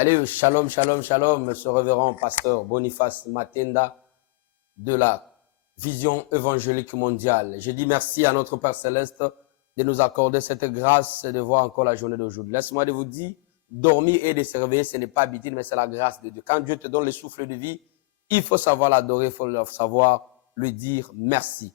Allez, shalom, shalom, shalom, monsieur révérend pasteur Boniface Matenda de la Vision évangélique mondiale. Je dis merci à notre Père Céleste de nous accorder cette grâce de voir encore la journée d'aujourd'hui. Laisse-moi de vous dire, dormir et de se réveiller, ce n'est pas habitude, mais c'est la grâce de Dieu. Quand Dieu te donne le souffle de vie, il faut savoir l'adorer, il faut savoir lui dire merci.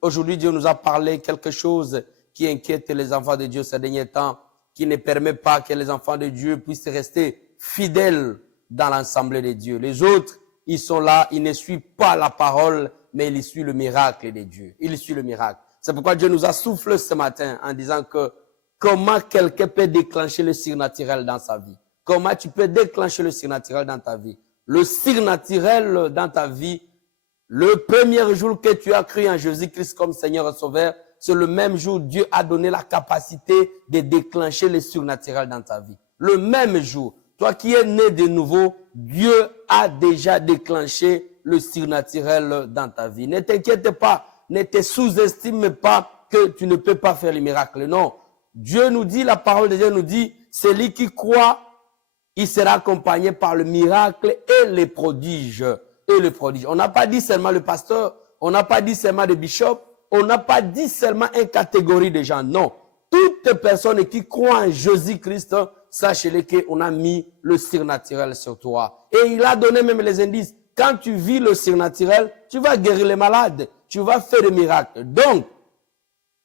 Aujourd'hui, Dieu nous a parlé quelque chose qui inquiète les enfants de Dieu ces derniers temps, qui ne permet pas que les enfants de Dieu puissent rester fidèles dans l'assemblée de Dieu. Les autres, ils sont là, ils ne suivent pas la parole, mais ils suivent le miracle de Dieu. Ils suivent le miracle. C'est pourquoi Dieu nous a soufflé ce matin en disant que comment quelqu'un peut déclencher le surnaturel dans sa vie. Comment tu peux déclencher le surnaturel dans ta vie. Le surnaturel dans ta vie, le premier jour que tu as cru en Jésus-Christ comme Seigneur et Sauveur, c'est le même jour Dieu a donné la capacité de déclencher le surnaturel dans ta vie. Le même jour, toi qui es né de nouveau, Dieu a déjà déclenché le surnaturel dans ta vie. Ne t'inquiète pas, ne te sous-estime pas que tu ne peux pas faire les miracles. Non, Dieu nous dit, la parole de Dieu nous dit, celui qui croit, il sera accompagné par le miracle et les prodiges. On n'a pas dit seulement le pasteur, on n'a pas dit seulement le bishop, on n'a pas dit seulement une catégorie de gens. Non, toute personne qui croit en Jésus-Christ, sachez-le qu'on a mis le surnaturel sur toi. Et il a donné même les indices. Quand tu vis le surnaturel, tu vas guérir les malades, tu vas faire des miracles. Donc,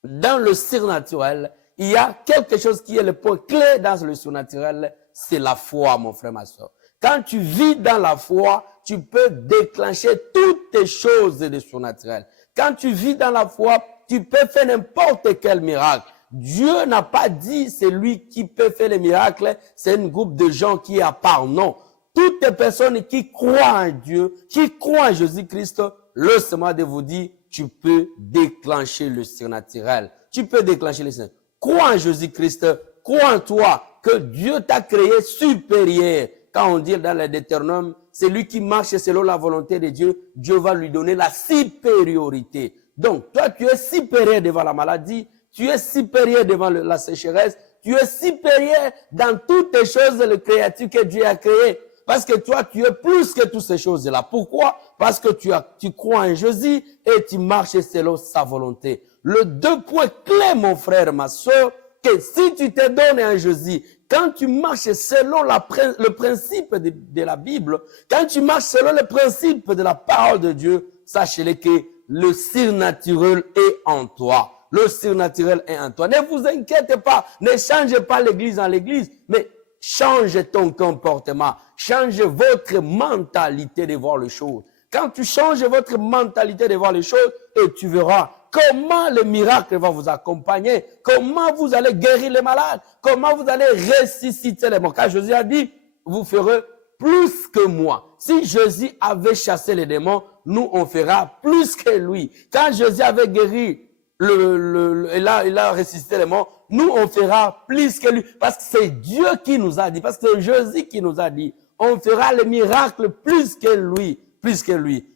dans le surnaturel, il y a quelque chose qui est le point clé dans le surnaturel, c'est la foi, mon frère, ma soeur. Quand tu vis dans la foi, tu peux déclencher toutes les choses de surnaturel. Quand tu vis dans la foi, tu peux faire n'importe quel miracle. Dieu n'a pas dit c'est lui qui peut faire les miracles, c'est un groupe de gens qui est à part. Non. Toutes les personnes qui croient en Dieu, qui croient en Jésus-Christ, laisse-moi de vous dire, tu peux déclencher le surnaturel. Tu peux déclencher le surnaturel. Crois en Jésus-Christ, crois en toi, que Dieu t'a créé supérieur. Quand on dit dans le Deutéronome, c'est lui qui marche selon la volonté de Dieu, Dieu va lui donner la supériorité. Donc, toi, tu es supérieur devant la maladie, tu es supérieur devant la sécheresse, tu es supérieur dans toutes les choses, les créatures que Dieu a créées. Parce que toi, tu es plus que toutes ces choses-là. Pourquoi? Parce que tu crois en Jésus et tu marches selon sa volonté. Le deux points clés, mon frère, ma soeur, que si tu te donnes en Jésus, quand tu marches selon le principe de la Bible, quand tu marches selon le principe de la parole de Dieu, sachez-le que le surnaturel est en toi. Le surnaturel est en toi. Ne vous inquiétez pas, ne changez pas l'église en l'église, mais change ton comportement, change votre mentalité de voir les choses. Quand tu changes votre mentalité de voir les choses, et tu verras comment le miracle va vous accompagner, comment vous allez guérir les malades, comment vous allez ressusciter les morts. Car Jésus a dit, vous ferez plus que moi. Si Jésus avait chassé les démons, nous on fera plus que lui. Quand Jésus avait guéri, il a ressuscité les morts, nous on fera plus que lui. Parce que c'est Dieu qui nous a dit, parce que c'est Jésus qui nous a dit, on fera les miracles plus que lui.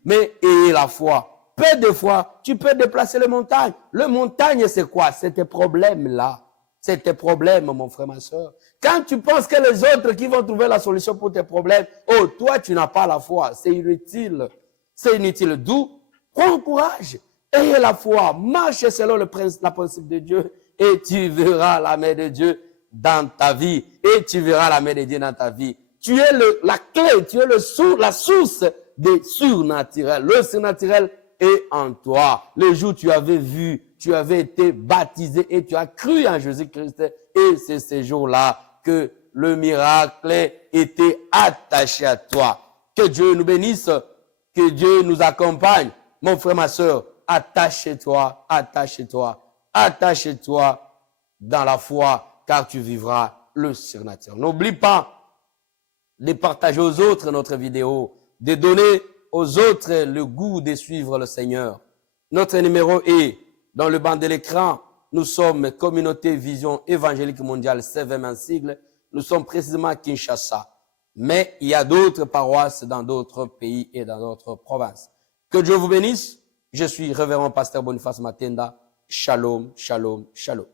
Mais ayez la foi. Peu de fois, tu peux déplacer les montagnes. Le montagne, c'est quoi? C'est tes problèmes-là. C'est tes problèmes, mon frère, ma soeur. Quand tu penses que les autres qui vont trouver la solution pour tes problèmes, oh, toi, tu n'as pas la foi. C'est inutile. C'est inutile. D'où, prends courage. Ayez la foi. Marche selon la principe de Dieu et tu verras la main de Dieu dans ta vie. Et tu verras la main de Dieu dans ta vie. Tu es la clé, tu es la source des surnaturels. Le surnaturel est en toi. Le jour où tu avais vu, tu avais été baptisé et tu as cru en Jésus-Christ. Et c'est ce jour-là que le miracle était attaché à toi. Que Dieu nous bénisse, que Dieu nous accompagne. Mon frère, ma soeur, attache-toi dans la foi, car tu vivras le surnaturel. N'oublie pas de partager aux autres notre vidéo, de donner aux autres le goût de suivre le Seigneur. Notre numéro est dans le banc de l'écran. Nous sommes Communauté Vision Évangélique Mondiale, CVM en sigle. Nous sommes précisément à Kinshasa. Mais il y a d'autres paroisses dans d'autres pays et dans d'autres provinces. Que Dieu vous bénisse. Je suis révérend pasteur Boniface Matenda. Shalom, shalom, shalom.